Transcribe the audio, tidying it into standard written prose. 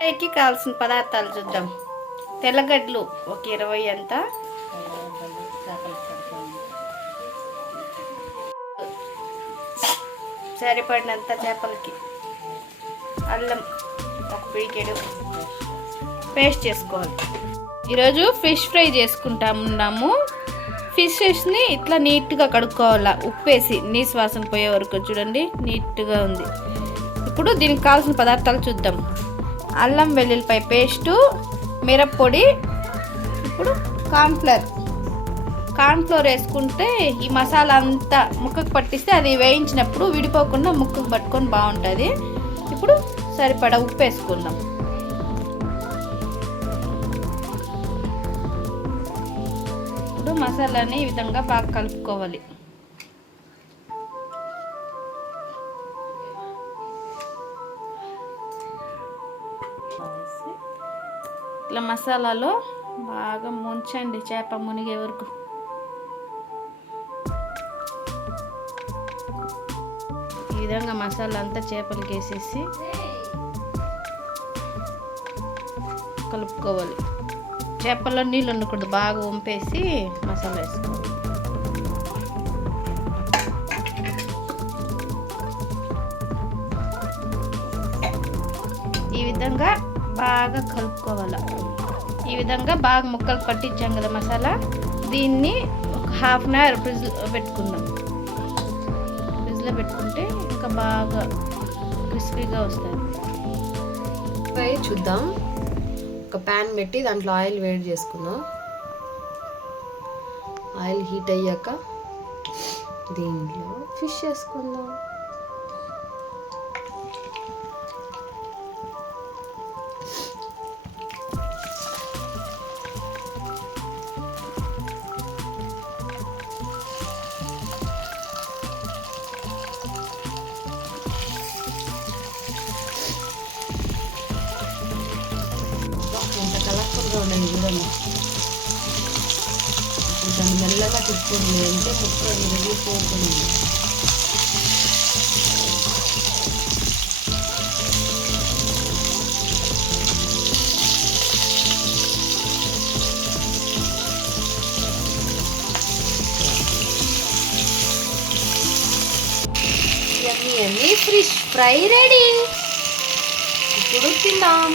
ఫ్రైకి కావాల్సిన పదార్థాలు చూద్దాం. తెల్లగడ్డలు ఒక 20 అంత, సరిపడినంత చేపలకి, అల్లం ఒక పిడికెడు పేస్ట్ చేసుకోవాలి. ఈరోజు ఫిష్ ఫ్రై చేసుకుంటామున్నాము. ఫిషెస్ని ఇట్లా నీట్గా కడుక్కోవాలా, ఉప్పేసి నీసు వాసన పోయే వరకు. చూడండి నీట్గా ఉంది. ఇప్పుడు దీనికి కావాల్సిన పదార్థాలు చూద్దాం. అల్లం వెల్లుల్లిపాయ పేస్టు, మిరప్పొడి, ఇప్పుడు కార్న్ఫ్లోర్ వేసుకుంటే ఈ మసాలా అంతా ముక్కకు పట్టిస్తే అది వేయించినప్పుడు విడిపోకుండా ముక్కకు పట్టుకొని బాగుంటుంది. ఇప్పుడు సరిపడా ఉప్పు వేసుకుందాం. ఇప్పుడు మసాలాని ఈ విధంగా బాగా కలుపుకోవాలి. ఇట్లా మసాలాలో బాగా ముంచండి చేప మునిగే వరకు. ఈ విధంగా మసాలా అంతా చేపలకి వేసేసి కలుపుకోవాలి. చేపల్లో నీళ్ళు ఉండకూడదు, బాగా వంపేసి మసాలా వేసుకోవాలి. ఈ విధంగా బాగా కలుపుకోవాలి. ఈ విధంగా బాగా ముక్కలు పట్టించాం కదా మసాలా, దీన్ని ఒక ½ అన్ అవర్ ఫ్రిడ్జ్లో పెట్టుకుందాం. ఫ్రిడ్జ్లో పెట్టుకుంటే ఇంకా బాగా క్రిస్పీగా వస్తుంది. ఫ్రై చూద్దాం. ఒక ప్యాన్ పెట్టి దాంట్లో ఆయిల్ వేడి చేసుకుందాం. ఆయిల్ హీట్ అయ్యాక దీంట్లో ఫిష్ వేసుకుందాం. ఇంత కలర్ఫుల్గా ఉన్నాయి చూడండి. ఇప్పుడు దాన్ని మెల్లగా తిప్పుకుంది అంటే ముక్క విరిగిపోతుంది. యమ్మీ ఫిష్ ఫ్రై రెడీ. ఇప్పుడు తిందాం.